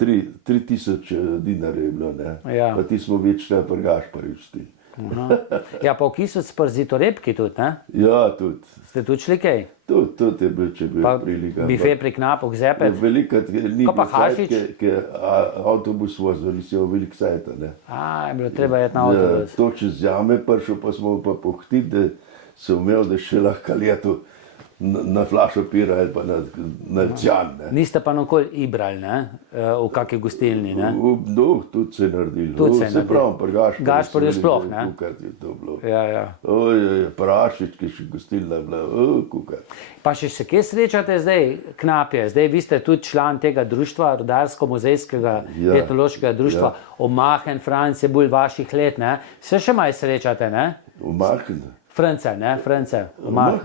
3000 dinarjev je bilo, ne. Ja. Pa ti smo večne prgaš parišti. Ja, pa v Kisec pa Zitorepki tudi, ne? Ja, tudi. Ste tudi šli kaj? Tudi je bil, če bi Pa prilika. bife pri knapok zepet? Velikrat ni Ko pa bil sajt, Hašič? ki avtobus vozil, nisi imel velik sajta, ne. Je bilo treba jeti na avtobus. To čez jame prišel, pa smo pa pohtiti, da sem imel, da še lahko leto na flašo pira ali pa na čan, ne. Niste pa nikoli ibrali, ne? V kakšni gostilni, ne? No, tudi se je naredil. Tudi se je Se naredil. pravi, pri Gašporju. Gašpor je sploh, ne? Kukat je to bilo. Ja. Prašič, ki še gostilna je bila, kukat. Pa še se kje srečate zdaj, knapje? Zdaj vi ste tudi član tega društva, Rudarsko-muzejskega etnološkega društva. Omahen, Franc je bolj vaših let, ne? Se še malo srečate, ne? Umahn. France, ne? France.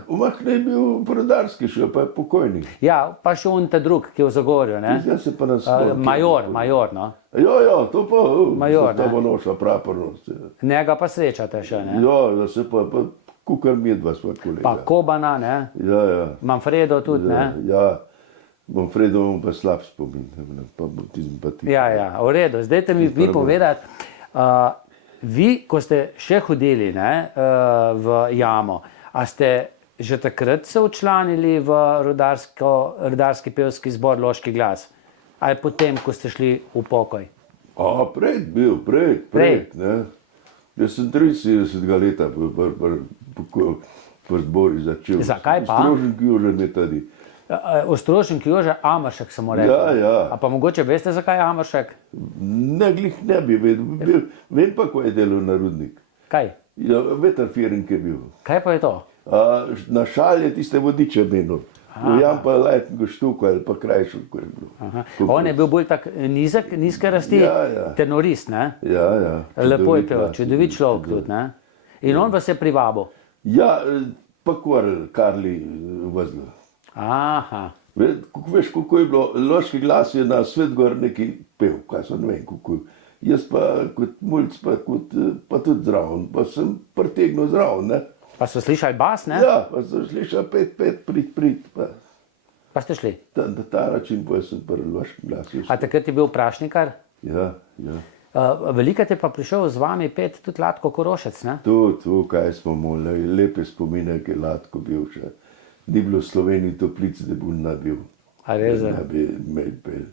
Umahn je bil prodarski še, pa je pokojni. Ja, pa še on ta drug, ki je v Zagorju, ne? Zdaj se pa nas... Major, no. Ja, to pa, Major, to ne? bo noša prapornost. Njega pa srečate še, ne? Ja, da se pa kukar medva sva kolega. Pa Kobana, ne? Ja. Manfredo tudi, ne? Ja, Manfredo imam pa slab spomin, pa botizm pa ti. Ja, v redu. Zdaj te mi vi povedati, vi, ko ste še hodili, ne, v jamo, a ste že takrat se včlanili v rudarski pevski zbor Loški glas? Ali potem, ko ste šli v pokoj? Prej bil, ne. Jaz sem 73 leta pri zbori začel. Zakaj pa? Strožen Jože me tudi. Ostrožen Jože Ameršek, sem mu rekel. Ja. A pa mogoče veste, zakaj je Ameršek? Ne, glih ne bi vedel. Vem pa, ko je delal na rudnik. Kaj? Ja, veterfiren, ki je bil. Kaj pa je to? Na šalje tiste vodiče menil. Jan pa lajtnega štuka ali pa krajšo, ko je bilo. On je bil bolj tak nizke rasti, tenorist, ne? Ja. Lepo je pel, čudovit človek tudi, ne? In on vas je privabil? Ja, pa Karli vozil. Veš, kako je bilo, Loški glas je na Svetgor neki pel, kaj so, ne vem, kako. Jaz pa kot mulc, pa tudi zraven, pa sem pritegnil zraven, ne. Pa so slišali bas, ne? Ja, pa so slišali 5, prid, pa ste šli? Na ta način pa sem prvi Loški glas. A takrat je bil Prašnikar? Ja. Velikrat je pa prišel z vami pet tudi Latko Korošec, ne? To, kaj smo imeli, lepe spomine, ki je Latko bil še. Ni bilo v Sloveniji toplic, da bi nabil. A res? Da bi imel pel.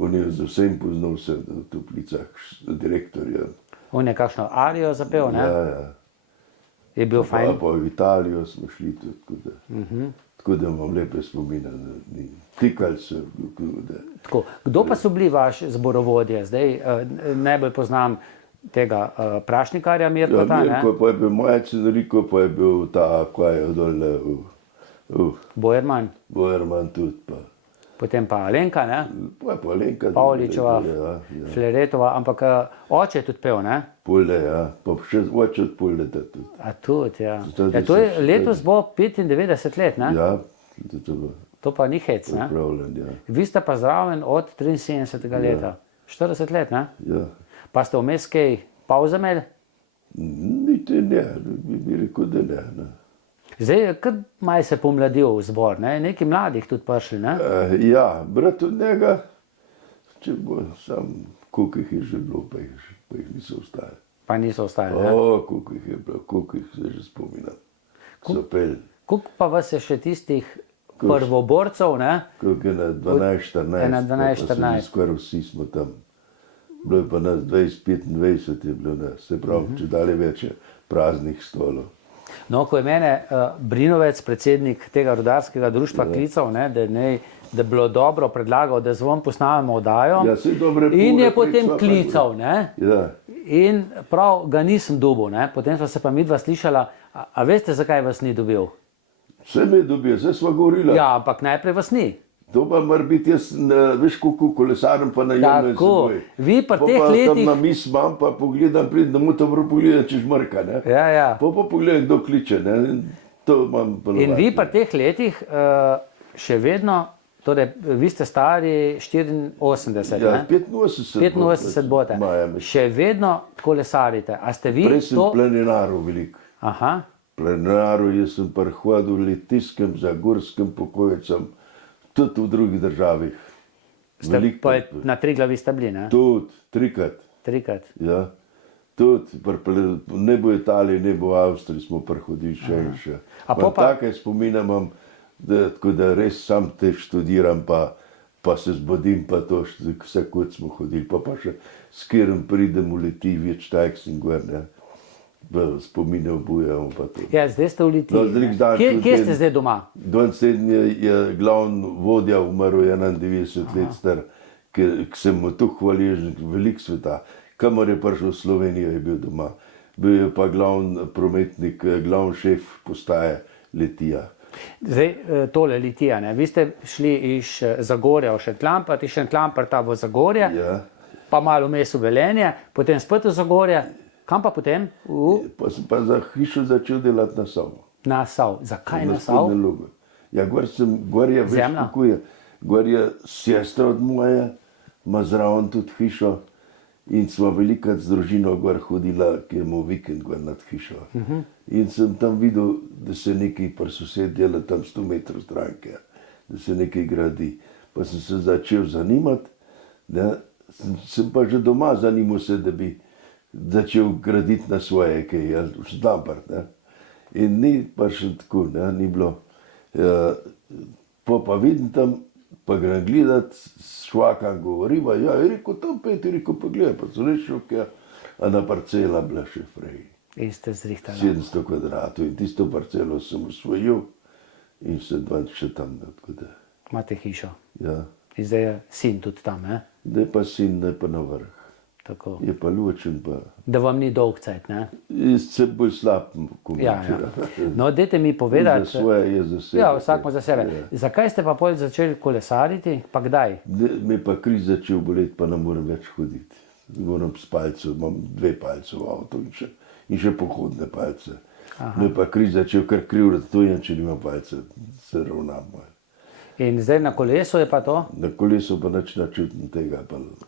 On je z vsem poznal se v toplicah, direktorja. On je kakšno arijo zapel, ne? Ja. Je bil fajn? Pa v Italijo smo šli tudi, tako da imam lepe spomine. Tikali se. Tako, kdo pa so bili vaši zborovodje? Zdaj najbolj poznam tega Prašnikarja Mirkota, ne? Mirko, pa je bil Mojec Enrico, pa je bil ta, kaj je dole, Bojerman tudi pa. Potem pa Alenka, ne? Pa Alenka. Pavličeva, Fleretova, ampak oče je tudi pel, ne? Pulde, ja. Pa še oče od Pulde tudi. A tudi, ja. To je letos bo 95 let, ne? Ja. To pa ni hec, ne? Vi ste pa zraven od 73. leta. 40 let, ne? Ja. Pa ste vmes kaj pauze imeli? Niti ne, bi rekel, da ne. Zdaj, kad maj se pomladil zbor, ne? Neki mladih tudi prišli, ne? Ja, brat od njega, če bo sam, koliko jih je že bilo, pa jih niso ostali. Pa niso ostali, ne? Koliko jih je bilo, koliko jih se že spominam. So pel. Koliko pa vas je še tistih prvoborcev, ne? Koliko je na 12-14. Na 12-14. Skoraj vsi smo tam. Bilo je pa nas 20-25 je bilo nas, se pravi, če dalje več je praznih stolov. No, ko je mene Brinovec, predsednik tega rudarskega društva, klical, ne, da bi bilo dobro predlagal, da zvon posnamemo oddajo, in je potem klical, ne, in prav ga nisem dobil, ne, potem sva se pa midva slišala, a veste, zakaj vas ni dobil? Vse me je dobil, zdaj sva govorila. Ja, ampak najprej vas ni. To pa mora biti jaz, veš, kako kolesarem pa najemnem Tako. seboj. Vi pri Po teh pa letih- tam na mis imam, pa pogledam, pridem domov, to prav pogledam, če žmrka, ne. Ja. Pa pogledam, kdo kliče, ne. In to imam In vi pri teh letih še vedno, torej vi ste stari 84, Ja, ne? 85 bote. Maja, mislim. Še vedno kolesarite. A ste vi Prej sem to... planinaril veliko. Aha. Planinaril, jaz sem prihodil Litijskem, Zagorskem pokojcem, tudi v drugih državah. Ste pa na Triglavi ste bili, ne? Tudi, trikrat. Trikrat. Ja. Tudi, ne bo Italije, ne bo Avstrije, smo prihodili še in še. A pol pa- Take spomine imam, tako da res sam te študiram, pa se zbudim, pa to, vse kot smo hodili, pa še s katerim pridem v Litiji, več tajk sem gor, ne. Spomine obujamo pa to. Ja, zdaj ste v Litiji. No, ne? zdaj Kje ste zdaj doma? Danes je glavni vodja umrl, 91 let star, ki sem mu tu hvaležen, veliko sveta. Kamor je prišel v Slovenijo, je bil doma. Bil je pa glavni prometnik, glavni šef postaje Litija. Zdaj tole Litija, ne? Vi ste šli iz Zagorja v Šentlamprt, iz Šentlamprta v Zagorje, Ja. pa malo vmes v Velenje, potem spet v Zagorje. Kam pa potem? Pa sem pa za hišo začel delati na Savu. Na Sav. Zakaj na Na Sav? Spodnjem Logu. Ja, gor je, veš, Zemlja? kako je. Gor je sestra od moje, ima zraven tudi hišo in sva velikrat z družino gor hodila, ki je imel vikend gor nad hišo. In sem tam videl, da se nekaj pri sosed dela tam 100 metrov stranke, da se nekaj gradi. Pa sem se začel zanimati, da sem pa že doma zanimal se, da bi začel graditi na svoje, kaj je Šentlamprt, ne. In ni pa še tako, ne, ni bilo. Pa vidim tam, pa grem gledat, s švakam govoriva, ja, je rekel, tam pet, je rekel, pogledaj, pa so rešil, a na parcela bila še frej. In ste zrihtali. 700 kvadratov in tisto parcelo sem osvojil in se dva še tam, tako da, Imate hišo. ja. In zdaj je sin tudi tam, ne? Da je pa sin, da je pa na vrh. Tako. Je pa ločen, pa Da vam ni dolg cajt, ne? se bolj slab komentira. No, dajte mi Za povedati. svoje je za sebe. Ja, vsak ima za sebe. Ja. Zakaj ste pa potem začeli kolesariti, pa kdaj? Me pa križ začel boleti, pa ne morem več hoditi. Moram s palcev, imam 2 palce v avtu in še pohodne palce. Me pa križ začel kar krivljati, to je, če nima palce, se ravnam. In zdaj na kolesu je pa to? Na kolesu pa nič načutim tega.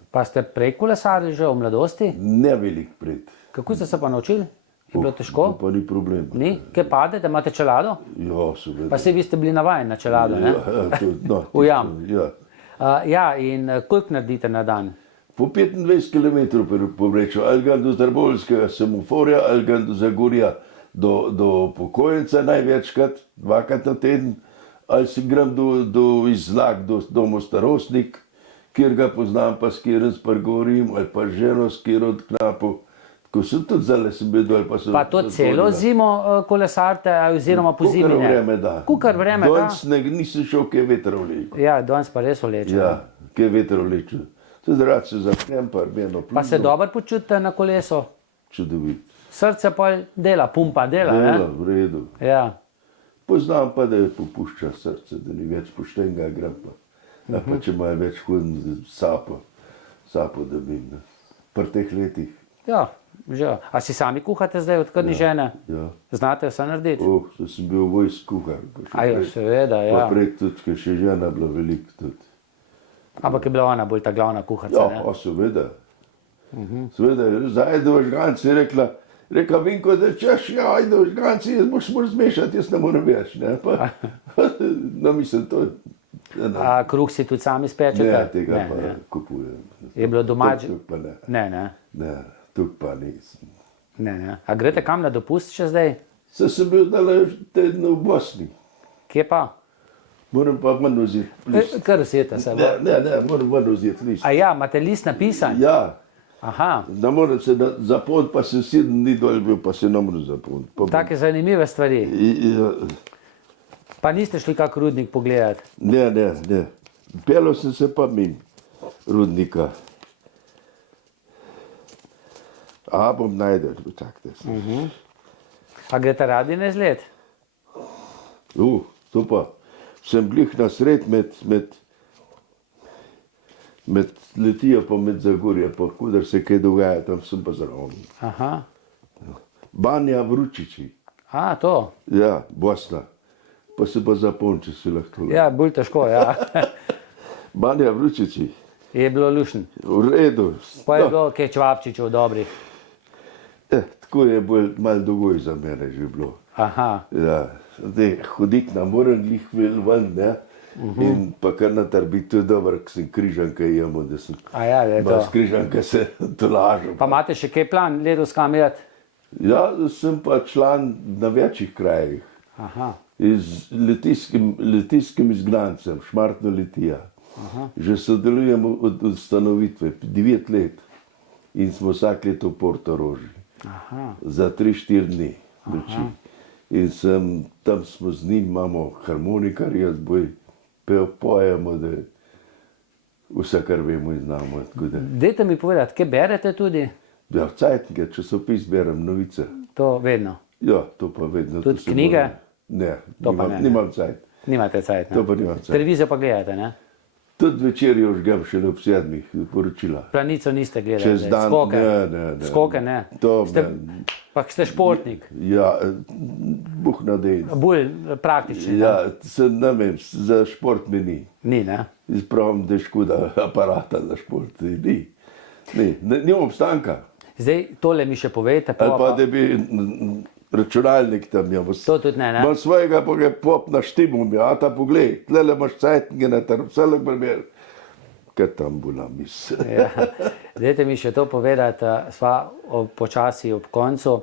Pa ste prej kolesarili že v mladosti? Ne velik pred. Kako ste se pa naučili? Je bilo težko? Pa ni problema. Ni? Kaj padete, imate čelado? Ja, seveda. Pa se vi ste bili navajeni na čelado, ne? No, V jam. Ja. Ja, in koliko naredite na dan? Po 25 km povprečju, ali ga do Trbovskega semaforja, ali ga do Zagorja, do Pokojenca največkrat, 2-krat na teden, ali si grem do Izlak, do Mostarostnik, kjer ga poznam, pa s kjerim spregovorim, ali pa ženo, s kjer od knapu. Tako sem tudi zdaj sem bil dol, pa sem... Pa to celo zimo kolesarite, oziroma po zimi Kukar ne? vreme, da. Kukar vreme, da? Danes nisem šel, kaj vetra vleče. Ja, danes pa res vleče. Ja, kaj vetra vleče. Zdaj se zapnem, pa eno pljuno. Pa se dobro počutite na kolesu? Čudovit. Srce pa dela, pumpa dela, Dela, ne? v redu. Ja. Poznam pa, da je popušča srce, da ni več poštenega grapa. Ja, pa če imajo več hodin, sapo da bi, ne. Pri teh letih. Ja, že. A si sami kuhate zdaj, odkar ni žene? Ja. Znate vse narediti? Da sem bil vojsk kuhar. Ajo, seveda, ja. Pa prej tudi, ker še žena bila veliko tudi. Ampak je bila ona bolj ta glavna kuharca, Ja, ne? seveda. Seveda, zdaj do žganci je rekla, Vinko, da češ, ja, ajde v žganci, jaz boš moral zmešati, jaz ne morem več, ne. Pa, no, mislim, to A kruh si tudi sami spečete? ne, tega Ne, pa ne. kupujem. Je bilo doma? Tuk pa ne. Ne. Ne, tuk pa nisem. Ne. A greste kam na dopust še zdaj? Saj sem bil zdaj teden v Bosni. Kje pa? Moram pa ven vzeti list. Kar vzete se. Ne, moram ven vzeti list. A ja, imate list napisan? Ja, Aha, da moram se zapolniti, pa sem 7 dni dol bil, pa se ne morem zapolniti. take zanimive stvari. Ja, Pa niste šli kak rudnik pogledati? ne. Pelil sem se pa min rudnika. A bom najdel, čakajte se. A greste radi na izlet? To pa. Sem glih na sred med Med Litijo pa med Zagorje, pa kudar se kaj dogaja, tam sem pa zraven. Aha. Banja Vručiči, To. ja, Bosna. Pa se pa zapomni, če si lahko. Ja, bolj težko, ja. Banja Vručiči, Je bilo lušen. v redu. Pa je bilo kaj čevapčičev dobrih. Tako je bolj malo dolgoj za mene že bilo. Aha. Ja, zdaj hoditi na moram glih ven, ne? In pa kar na trbi, to je dobro, ko sem križanka jemo, da sem A ja, da je to. s križanka se tolažil. Pa imate še kaj plan letos kam iti? Ja, sem pa član na večjih krajih. Aha. Z litijskim izgnancem, Šmartno Litija. Že sodelujemo od ustanovitve 9 let in smo vsak let v Portoroži. Za 3-4 dni. In tam smo z njim, imamo harmonikarja, zboj, pojemo, da vse, kar vemo in znamo. Dajte mi povedati, kaj berete tudi? Ja, Cajtnike, časopis berem, novice. To vedno. Ja, to pa vedno. Tudi knjige? Ne, To pa ne. nimam cajt. Nimate cajt, To pa nimam cajt. Televizijo pa gledate, ne? Tudi večer jo žgem šele ob 7 poročila. Planico niste gledali? Čez zdaj? dan, Skoke? ne. Skoke, ne? To Ste, ne. pa ste športnik, Ja, buh na dej. bolj praktični. Ja, ne vem, za šport mi ni. Ni, ne? Izpravim, da je škoda aparata za šport. Ni. Nimam obstanka. Zdaj, tole mi še povejte. Ali pa da bi računalnik tam imel. To tudi ne, ne? Imam svojega, pa ga pop na štimum, ja, ta poglej, tlele imaš cajtnike na trg, vse le primer. Kaj tam bo na misel? Ja. Dajte mi še to povedati, sva počasi ob koncu.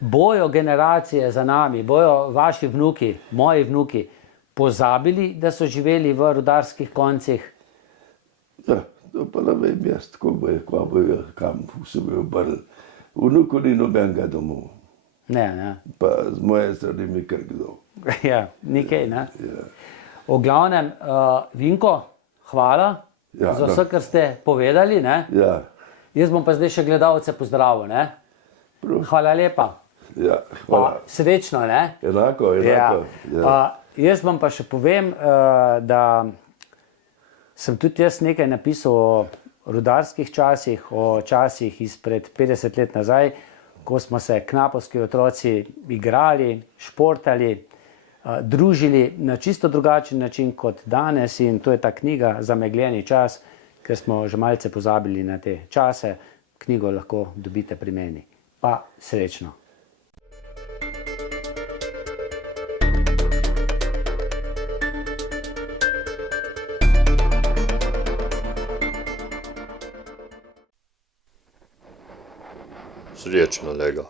Bojo generacije za nami, bojo vaši vnuki, moji vnuki, pozabili, da so živeli v rudarskih koncih? Ja, to pa ne vem jaz, tako bojo, kva bojo, kam se bojo obrli. Vnuku ni nobenega domov, Ne, ne. pa z moje strani mi kar kdo. Ja, nikaj, ne? Ja. V glavnem, Vinko, hvala Ja, za vse, kar ste povedali, ne? Ja, Jaz bom pa zdaj še gledalce pozdravil, ne? Prav. Hvala lepa. ja, Pa hvala. srečno, ne? Enako. Ja. Jaz vam pa še povem, da sem tudi jaz nekaj napisal o rudarskih časih, o časih izpred 50 let nazaj, ko smo se knapovski otroci igrali, športali, družili na čisto drugačen način kot danes, in to je ta knjiga Zamegljeni čas, ker smo že malce pozabili na te čase. Knjigo lahko dobite pri meni. Pa srečno. Srečno, Lega.